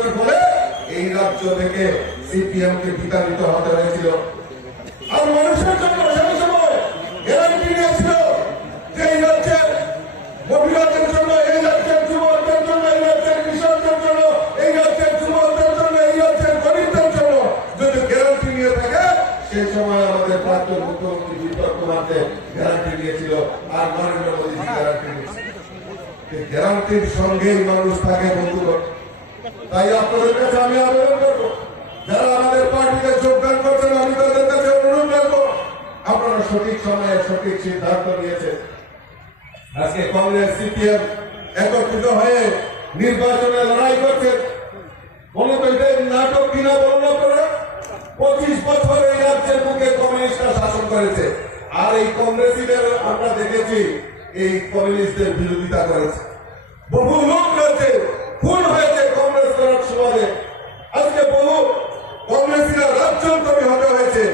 পরিবর্তনের ফলে এই রাজ্য থেকে সিপিএম কে বিতাড়িত হতে হয়েছিল। আর মানুষের জন্য সেই সময় গ্যারান্টি নিয়েছিল যে এই রাজ্যের মহিলাদের জন্য, এই রাজ্যের যুবকদের জন্য, এই রাজ্যের কৃষকদের জন্য, এই রাজ্যের যুবকদের জন্য, এই রাজ্যের গরিবদের জন্য যদি গ্যারান্টি নিয়ে থাকে, সেই সময় আমাদের প্রাক্তন মুখ্যমন্ত্রী বিপ্লব কুমার দেব গ্যারান্টি নিয়েছিল, আর নরেন্দ্র মোদী গ্যারান্টি নিয়েছিল। গ্যারান্টির সঙ্গেই মানুষ থাকে বন্ধুগণ। তাই আপনাদের কাছে আমি আবেদন করবো, যারা আমাদের পার্টিতে যোগদান করছেন, আমি তাদের কাছে অনুরোধ রাখবো, আপনারা সঠিক সময়ে সঠিক সিদ্ধান্ত নিয়েছেন। আজকে কংগ্রেস সিপিএম একত্রিত হয়ে নির্বাচনে লড়াই করছেন। মূলত এটা নাটক কিনা বলুন আপনারা? 25 বছর এই রাজ্যের বুকে কমিউনিস্টরা শাসন করেছে, আর এই কংগ্রেসীদের আমরা দেখেছি এই কমিউনিস্টদের বিরোধিতা করেছে। বহু লোক রয়েছে, খুন হয়েছে কংগ্রেস করার সুবাদে। আজকে বহু কংগ্রেসীরা রাজ্যন্তরী হতে হয়েছে,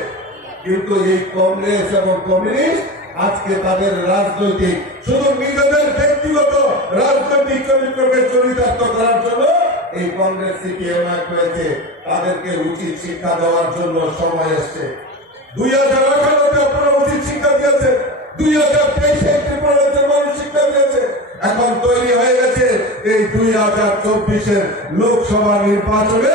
কিন্তু এই কংগ্রেস এবং কমিউনিস্ট আজকে তাদের রাজনৈতিক, শুধু নিজেদের ব্যক্তিগত রাজনৈতিক চরিত্রকে চরিতার্থ করার জন্য এই কংগ্রেস সিপিএম হয়েছে। তাদেরকে উচিত শিক্ষা দেওয়ার জন্য সময় এসছে। 2018-তে আপনারা উচিত শিক্ষা দিয়েছে, 2023-এ ত্রিপুরাতে মানুষ শিক্ষা দিয়েছে। এখন তৈরি হয়ে গেছে এই 2024-এর লোকসভা নির্বাচনে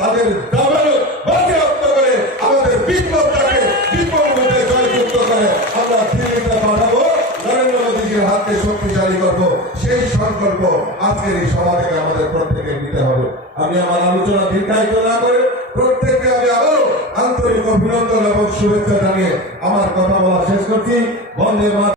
তাদের দাবানল বাজেয়াপ্ত করে আমাদের বিপ্লবটাকে বিপ্লব মধ্যে জয়যুক্ত করে আমরা দিল্লিতে পাঠাবো, নরেন্দ্র মোদীজির হাতে শক্তিশালী করবো। সেই সংকল্প আজকের এই সভা থেকে আমাদের প্রত্যেকে নিতে হবে। আমি আমার আলোচনা দীর্ঘায়িত না করে প্রত্যেককে আমি আবারও আন্তরিক অভিনন্দন এবং শুভেচ্ছা জানিয়ে আমার কথা বলা শেষ করছি। বন্দে মাতরম।